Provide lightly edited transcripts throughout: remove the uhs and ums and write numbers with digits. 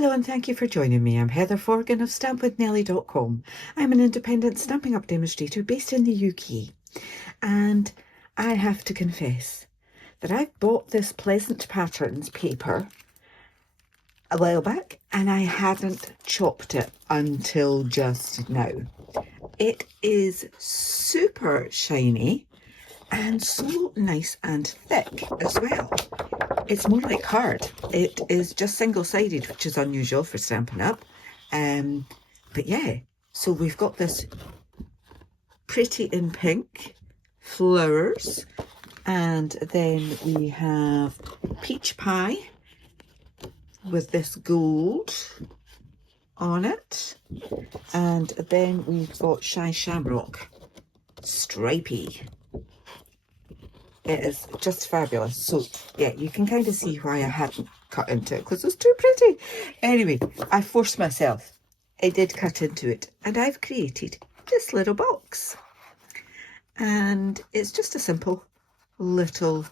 Hello and thank you for joining me. I'm Heather Forgan of stampwithnellie.com. I'm an independent Stampin' Up demonstrator based in the UK, and I have to confess that I bought this Pleasant Patterns paper a while back and I hadn't chopped it until just now. It is super shiny and so nice and thick as well. It's more like card. It is just single-sided, which is unusual for Stampin' Up. But yeah, so we've got this pretty in pink flowers, and then we have peach pie with this gold on it, and then we've got shy shamrock, stripy. It is just fabulous. So yeah, you can kind of see why I hadn't cut into it, because it's too pretty. Anyway, I forced myself. I did cut into it, and I've created this little box. And it's just a simple little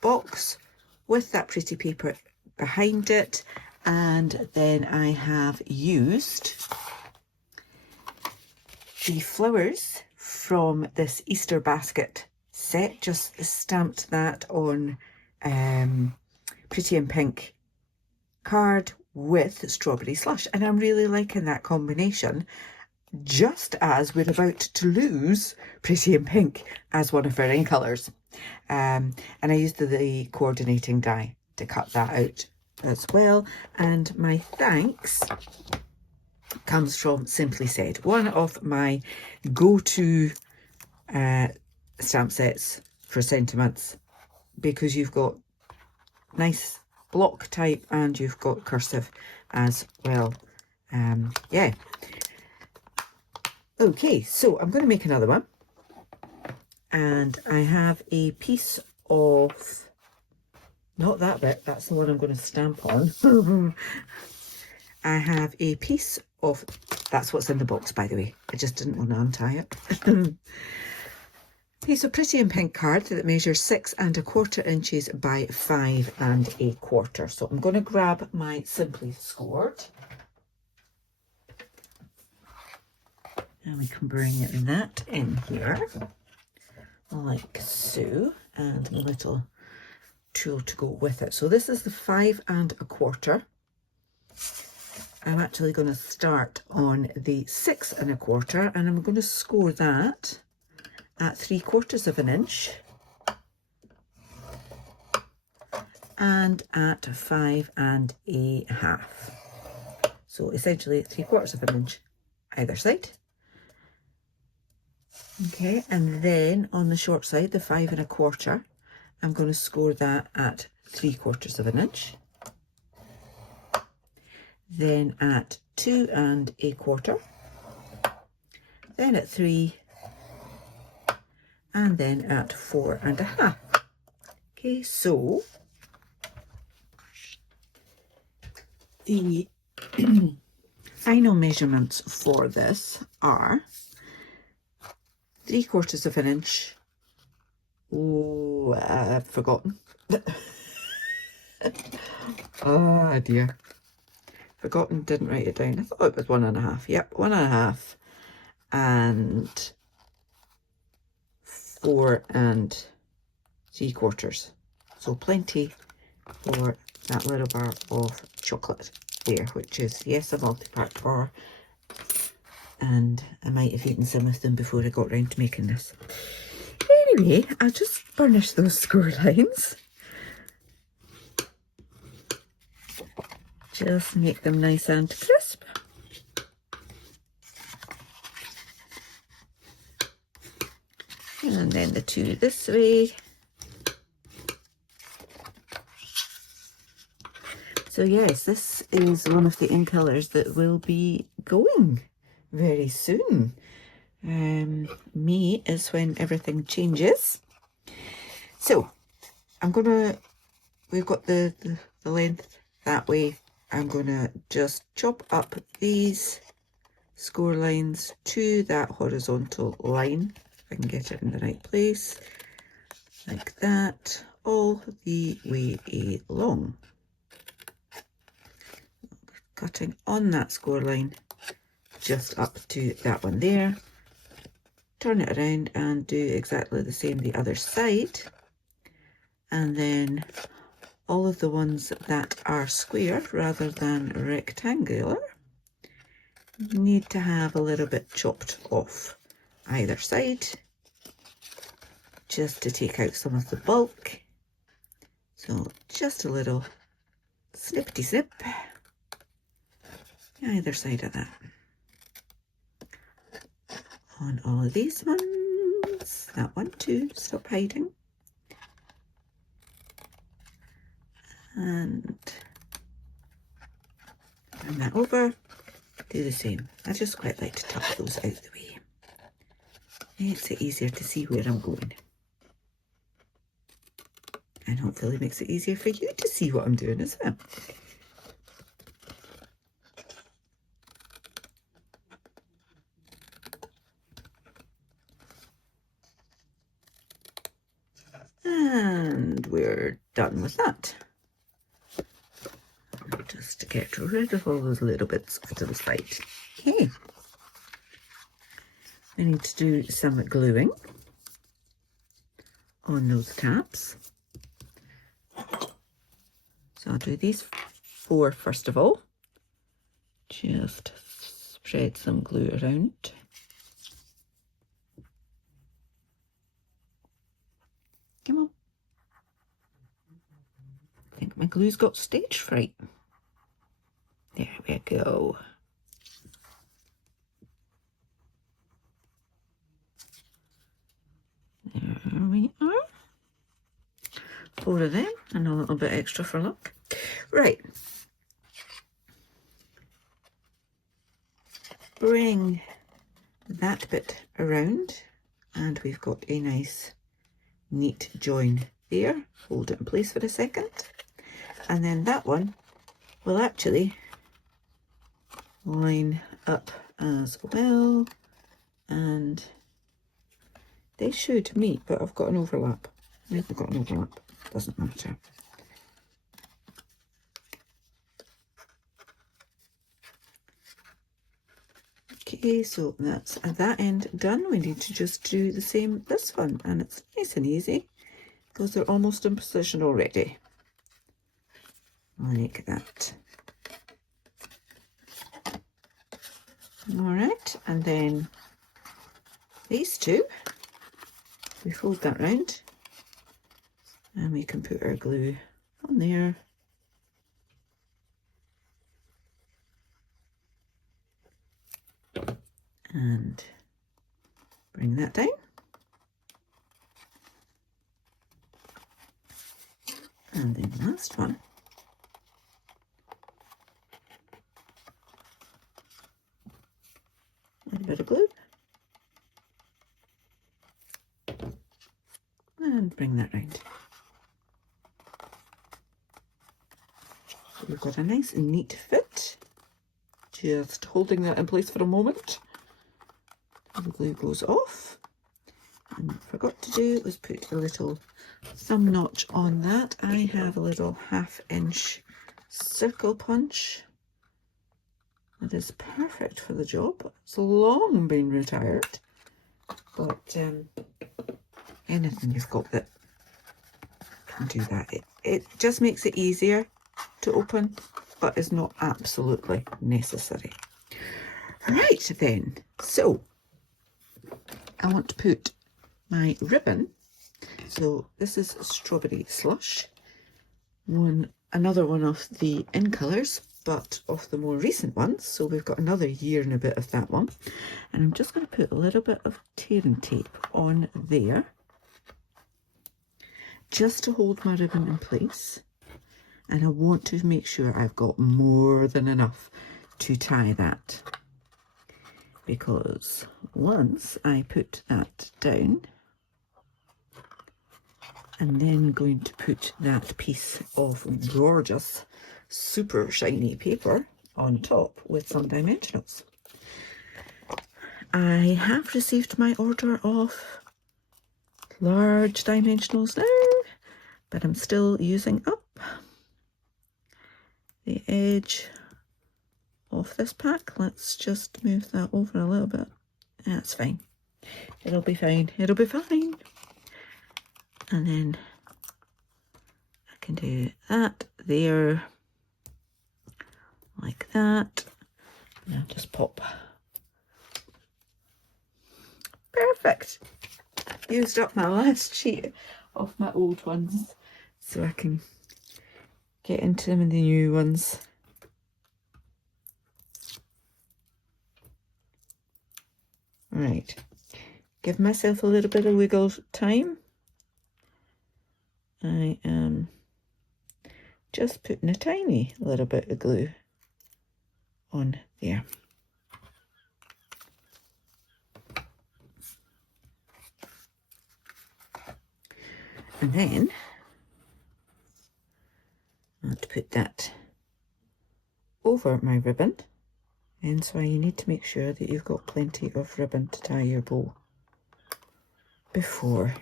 box with that pretty paper behind it. And then I have used the flowers from this Easter basket set, just stamped that on pretty in pink card with strawberry slush, and I'm really liking that combination, just as we're about to lose pretty in pink as one of our in colours. And I used the coordinating die to cut that out as well. And my thanks comes from Simply Said, one of my go-to stamp sets for sentiments, because you've got nice block type and you've got cursive as well. Yeah. Okay, so I'm going to make another one, and I have a piece of, not that bit, that's the one I'm going to stamp on. I have a piece of, that's what's in the box, by the way, I just didn't want to untie it. Piece of pretty in pink card that measures 6 1/4 inches by 5 1/4. So I'm going to grab my Simply Scored, and we can bring that in here like so, and a little tool to go with it. So this is the 5 1/4. I'm actually going to start on the 6 1/4, and I'm going to score that at 3/4 inch and at 5 1/2. So essentially 3/4 inch either side. Okay, and then on the short side, the 5 1/4, I'm going to score that at 3/4 inch. Then at 2 1/4, then at 3, and then at 4 1/2. Okay, so the final measurements for this are 3/4 inch. Oh, I've forgotten. Oh dear. Forgotten, didn't write it down. I thought it was 1 1/2. Yep, 1 1/2. And 4 3/4. So plenty for that little bar of chocolate there, which is, yes, a multi-part bar, and I might have eaten some of them before I got round to making this. Anyway, I'll just burnish those score lines, just make them nice and crisp. And then the two this way. So yes, this is one of the in colours that will be going very soon. May is when everything changes. So I'm gonna, we've got the length that way. I'm gonna just chop up these score lines to that horizontal line. If I can get it in the right place, like that, all the way along. cutting on that score line just up to that one there. Turn it around and do exactly the same the other side. And then all of the ones that are square rather than rectangular need to have a little bit chopped off either side, just to take out some of the bulk. So just a little snippety snip either side of that. On all of these ones, that one too, stop hiding. And turn that over, do the same. I just quite like to tuck those out the way. Makes it easier to see where I'm going. And hopefully makes it easier for you to see what I'm doing as well. And we're done with that. Just to get rid of all those little bits off to the side. Okay. I need to do some gluing on those tabs. So I'll do these 4 first of all. Just spread some glue around. Come on. I think my glue's got stage fright. There we go. There we are. 4 of them and a little bit extra for luck. Right. Bring that bit around and we've got a nice neat join there. Hold it in place for a second. And then that one will actually line up as well. And they should meet, but I've got an overlap. Maybe I've got an overlap. Doesn't matter. Okay, so that's at that end done. We need to just do the same this one, and it's nice and easy because they're almost in position already. Like that. All right, and then these two, we fold that round and we can put our glue on there. And bring that down. And then the last one. A little bit of glue. And bring that round. So we've got a nice and neat fit. Just holding that in place for a moment. The glue goes off. And what I forgot to do was put a little thumb notch on that. I have a little 1/2 inch circle punch that is perfect for the job. It's long been retired, but anything you've got that can do that. It just makes it easier to open, but is not absolutely necessary. Right then, so I want to put my ribbon. So this is Strawberry Slush, another one of the in colours, but of the more recent ones. So we've got another year and a bit of that one. And I'm just going to put a little bit of tearing tape on there, just to hold my ribbon in place. And I want to make sure I've got more than enough to tie that. Because once I put that down, I'm then going to put that piece of gorgeous, super shiny paper on top with some dimensionals. I have received my order of large dimensionals now, but I'm still using up the edge off this pack. Let's just move that over a little bit. That's fine. It'll be fine. It'll be fine. And then I can do that there, like that. Now just pop. Perfect. Used up my last sheet of my old ones, so I can get into them in the new ones. Right. Give myself a little bit of wiggle time. I am just putting a tiny little bit of glue on there. And then I want to put that over my ribbon, and so you need to make sure that you've got plenty of ribbon to tie your bow before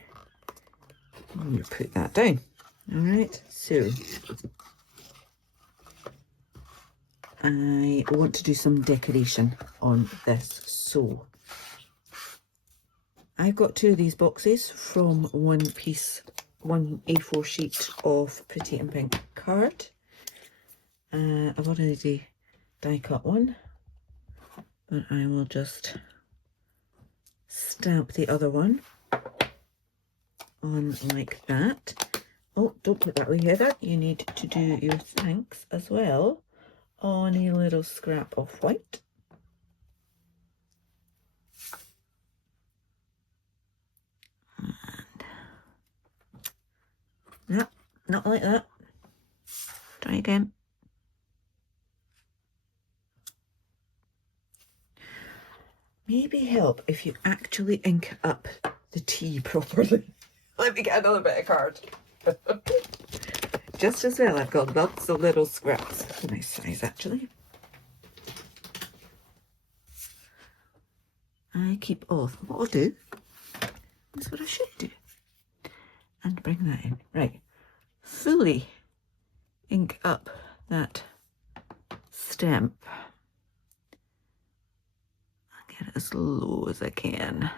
you put that down. All right, so I want to do some decoration on this. So I've got 2 of these boxes from one A4 sheet of Pretty in Pink card. I've already die cut one, but I will just stamp the other one on like that. Oh, don't put that way, Heather. You need to do your thanks as well on a little scrap of white. And no, not like that. Try again. Maybe help if you actually ink up the T properly. Let me get another bit of card. Just as well, I've got lots of little scraps. That's a nice size, actually. I keep off. What I'll do is what I should do. And bring that in. Right. Fully ink up that stamp. I'll get it as low as I can.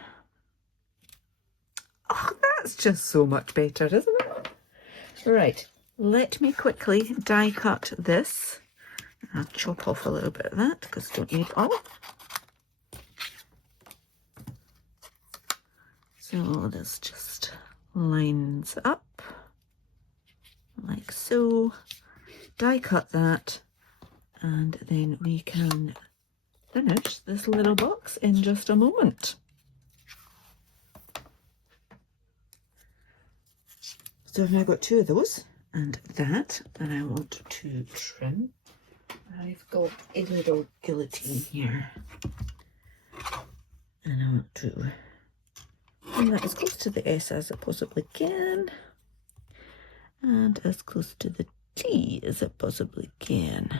Oh, that's just so much better, isn't it? Right. Let me quickly die cut this. I'll chop off a little bit of that because I don't need it all. So this just lines up like so. Die cut that, and then we can finish this little box in just a moment. So I've now got 2 of those and that, and I want to trim. I've got a little guillotine here, and I want to bring that as close to the S as I possibly can, and as close to the T as I possibly can.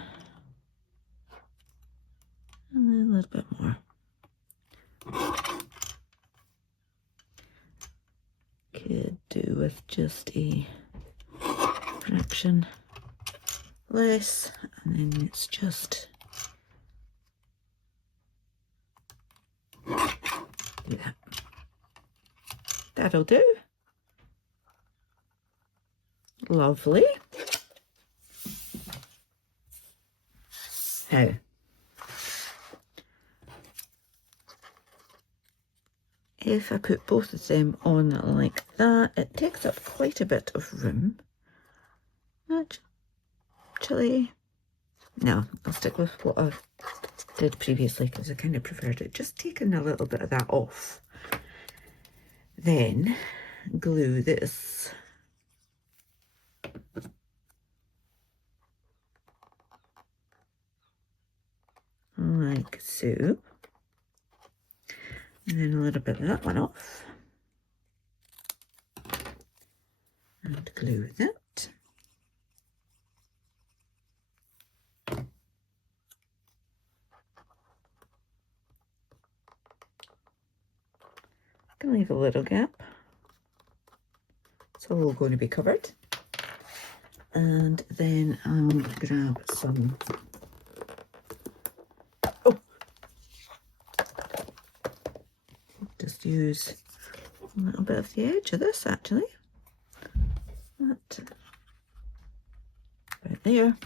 And a little bit more. Could do with just a fraction less, and then it's just do that. That'll do. Lovely. Now, if I put both of them on like that, it takes up quite a bit of room. Actually, no, I'll stick with what I did previously because I kind of preferred it. Just taking a little bit of that off. Then glue this like so. And then a little bit of that one off. And glue that. Can leave a little gap. It's all going to be covered. And then I'll grab some use a little bit of the edge of this actually. That right there.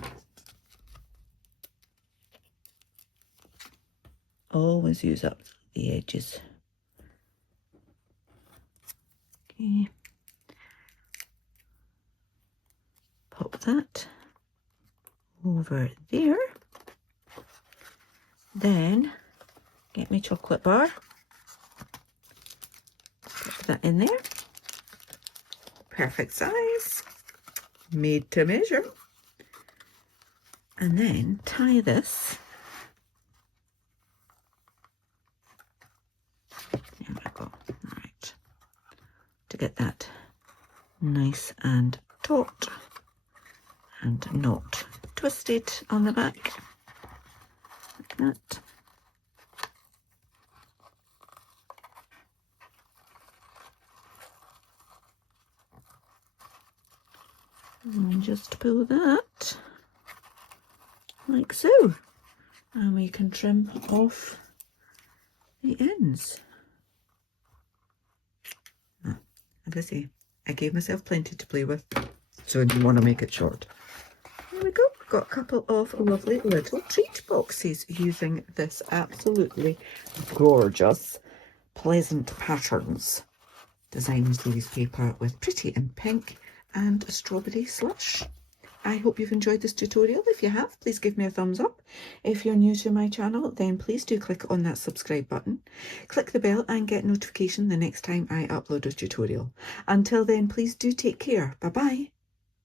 Always use up the edges. Okay. Pop that over there. Then get my chocolate bar. Put that in there. Perfect size. Made to measure. And then tie this. There we go. All right. To get that nice and taut and not twisted on the back. Like that. And just pull that like so, and we can trim off the ends. Now, as I say, I gave myself plenty to play with, so I didn't want to make it short. There we go. Got a couple of lovely little treat boxes using this absolutely gorgeous Pleasant Patterns design series paper with Pretty in Pink and a strawberry slush. I hope you've enjoyed this tutorial. If you have, please give me a thumbs up. If you're new to my channel, then please do click on that subscribe button. Click the bell and get notification the next time I upload a tutorial. Until then, please do take care. Bye bye.